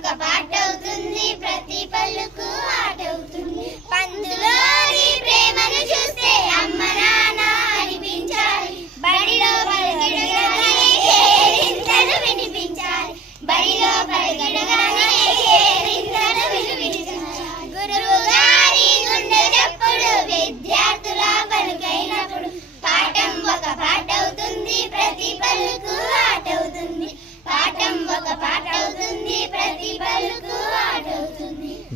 ఒక పాట అవుతుంది ప్రతి పళ్ళుకు ఆట అవుతుంది పందులో ప్రేమను చూస్తే అమ్మ నాన్న అనిపించాలి. బడిలో పరిగెడగానే వినిపించాలి. బడిలో పరిగెడగానే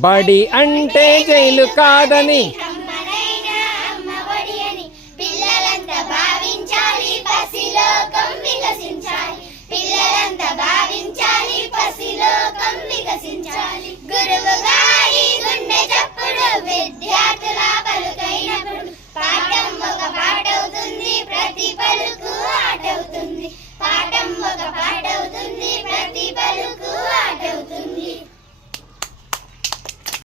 బడి అంటే జైలు కాదని